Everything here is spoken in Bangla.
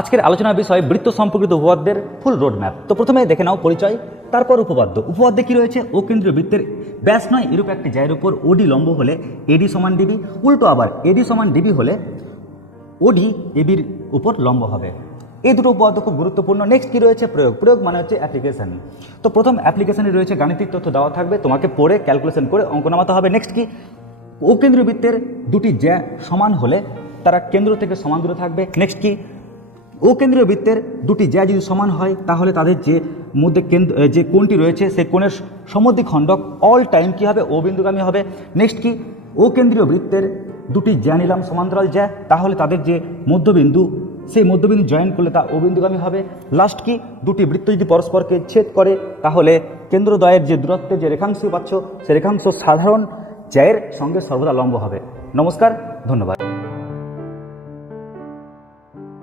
আজকের আলোচনার বিষয় বৃত্ত সম্পর্কিত উপপাদ্যের ফুল রোড ম্যাপ। তো প্রথমে দেখে নাও পরিচয়, তারপর উপপাদ্য। উপপাদ্যে কি রয়েছে? ও কেন্দ্রীয় বৃত্তের ব্যাস নয় এরূপ একটি জায়ের উপর ওডি লম্ব হলে এডি সমান ডিবি, উল্টো আবার এডি সমান ডিবি হলে ওডি এবির উপর লম্ব হবে। এই দুটো উপপাদ্য খুব গুরুত্বপূর্ণ। নেক্সট কি রয়েছে? প্রয়োগ। প্রয়োগ মানে হচ্ছে অ্যাপ্লিকেশন। তো প্রথম অ্যাপ্লিকেশনে রয়েছে গাণিতিক তথ্য দেওয়া থাকবে, তোমাকে পড়ে ক্যালকুলেশন করে অঙ্ক নামাতে হবে। নেক্সট কি? ও কেন্দ্রীয় বৃত্তের দুটি জ্যা সমান হলে তারা কেন্দ্র থেকে সমান দূরে থাকবে। নেক্সট কি? ও কেন্দ্রীয় বৃত্তের দুটি জ্যা যদি সমান হয় তাহলে তাদের যে মধ্যে যে কোণটি রয়েছে সেই কোণের সমদ্বিখণ্ডক অল টাইম কী হবে? ও বিন্দুগামী হবে। নেক্সট কি? ও কেন্দ্রীয় বৃত্তের দুটি জ্যা নিলাম সমান্তরাল জ্যা, তাহলে তাদের যে মধ্যবিন্দু সেই মধ্যবিন্দু জয়েন করলে তা ও বিন্দুগামী হবে। লাস্ট কি? দুটি বৃত্ত যদি পরস্পরকে ছেদ করে তাহলে কেন্দ্রদ্বয়ের যে দূরত্বে যে রেখাংশ পাচ্ছ সেই রেখাংশ সাধারণ জ্যায়ের সঙ্গে সর্বদা লম্ব হবে। নমস্কার, ধন্যবাদ।